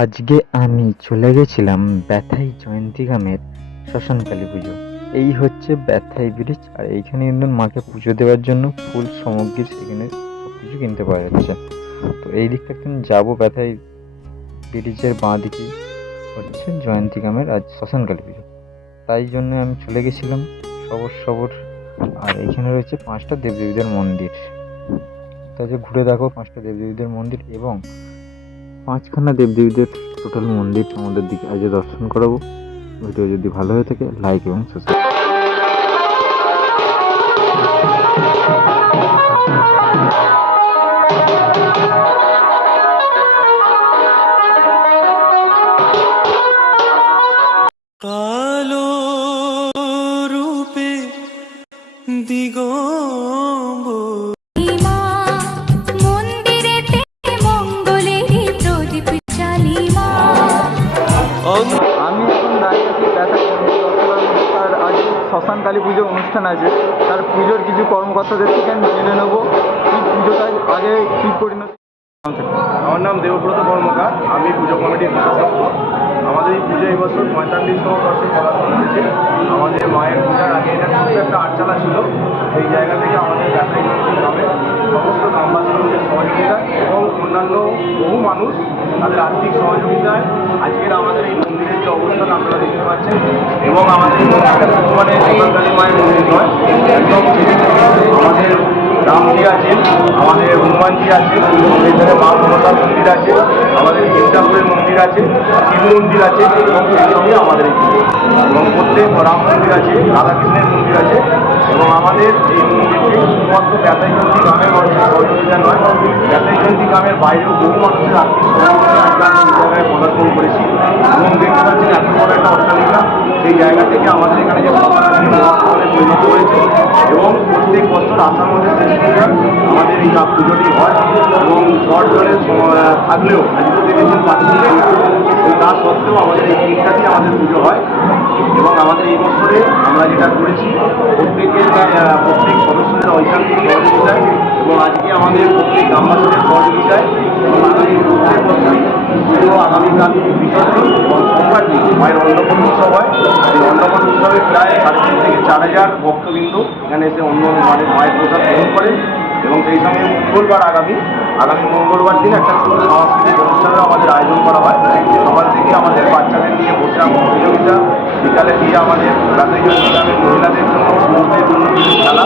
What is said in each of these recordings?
আজকে আমি চলে গেছিলাম ব্যথাই জয়ন্তী গ্রামের শ্মশানকালী পুজো। এই হচ্ছে ব্যথাই ব্রিজ, আর এইখানে কিন্তু মাকে পুজো দেওয়ার জন্য ফুল সামগ্রী সেখানে সবকিছু কিনতে পাওয়া যাচ্ছে। তো এই দিকটা একদিন যাবো, ব্যথাই ব্রিজের বাঁ দিকে হচ্ছে জয়ন্তী গ্রামের আজ শ্মশানকালী পুজো। তাই জন্য আমি চলে গেছিলাম সবর সবর। আর এইখানে রয়েছে 5টা দেবদেবীদের মন্দির। তাহলে ঘুরে দেখো 5টা দেবদেবীদের মন্দির এবং 5খানা দেবদেবীদের টোটাল মন্দির আমাদের দিকে আজ দর্শন করাবো। ভিডিও যদি ভালো হয়ে থাকে লাইক এবং সাবস্ক্রাইব। কালো রূপে দিগম্বর মন্দিরেতে মঙ্গলেরই প্রদীপ চালিমা। আমি এখন দাঁড়িয়ে আছি ব্যথা তার আজ শ্মশানকালী পুজোর অনুষ্ঠান আছে। তার পুজোর কিছু কর্মকর্তাদের থেকে আমি জেনে নেবো এই পুজোটা আগে কী পরিণতি। আমার নাম দেবব্রত কর্মকার, আমি পুজো কমিটির বিশেষজ্ঞ। আমাদের এই পুজো এবছর 45তম বর্ষে পদার্পণ হয়েছে। আমাদের মায়ের পূজার আগে এটা ছোট্ট একটা আটচালা ছিল। সেই জায়গা থেকে আমাদের ব্যবসায়ী গ্রামের সমস্ত গ্রামবাসীদের সহযোগিতায় এবং অন্যান্য বহু মানুষ তাদের আর্থিক সহযোগিতায় আজকের আমাদের এই মন্দিরের যে অবস্থান আপনারা দেখতে পাচ্ছেন। এবং আমাদের এই মন্দিরটা বর্তমানে শ্মশানকালী মায়ের মন্দির নয়, একদম আমাদের রামজি আছেন, আমাদের হনুমানজি আছেন, এখানে মা মমতার মন্দির আছে, আমাদের মির্জাপুরের মন্দির আছে, শিব মন্দির আছে এবং সেই সঙ্গে আমাদের এই পুজো। এবং প্রত্যেক রাম মন্দির আছে, রাধাকৃষ্ণের মন্দির আছে। এবং আমাদের এই মন্দিরটি শুধুমাত্র ব্যথাইজয়ন্তী গ্রামের মানুষের সহযোগিতা নয়, ব্যথাইজয়ন্তী গ্রামের বাইরেও বহু মানুষের আর্থিক সহযোগিতা আজকে আমি এই জায়গায় পদার্পণ করেছি। এবং দেখতে পাচ্ছেন এত বড় একটা অট্টালিকা, সেই জায়গা থেকে আমাদের এখানে যে মহাস্থলে পরিণত হয়েছে। এবং প্রত্যেক বছর আসার মধ্যে শেষ পূজা আমাদের এই পুজোটি হয়। এবং ঝড় জলের থাকলেও আজকে দেখেছেন পাচ্ছি, তা সত্ত্বেও আমাদের এই দিনটাতেই আমাদের পুজো হয়। এবং আমাদের এই বছরে আমরা যেটা করেছি প্রত্যেক সদস্যদের ঐকান্তিক সহযোগিতায় এবং আজকে আমাদের প্রত্যেক গ্রামবাসীদের সহযোগিতায় এবং আগামী প্রত্যেক বছরই পুজো আগামীকাল বিসর্জন এবং সোমবার দিন মায়ের অন্নপূর্ণ উৎসব হয়। এই অন্নপূর্ণ উৎসবে প্রায় 3,500 থেকে 4,000 ভক্তবৃন্দ এখানে এসে মায়ের প্রসাদ গ্রহণ করে। এবং সেই সঙ্গে আগামী মঙ্গলবার দিন একটা ছোট সাংস্কৃতিক অনুষ্ঠানের আমাদের আয়োজন করা হয়। সকাল থেকে আমাদের বাচ্চাদের নিয়ে বসে প্রতিযোগিতা, বিকালে দিয়ে আমাদের ব্যথাইজয়ন্তী গ্রামের মহিলাদের জন্য পুরুষদের জন্য কিছু খেলা।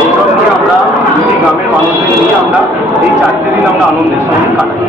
এই সব নিয়ে আমরা দুটি গ্রামের মানুষদের নিয়ে আমরা এই 4টে দিন আমরা আনন্দের সঙ্গে কাটাই।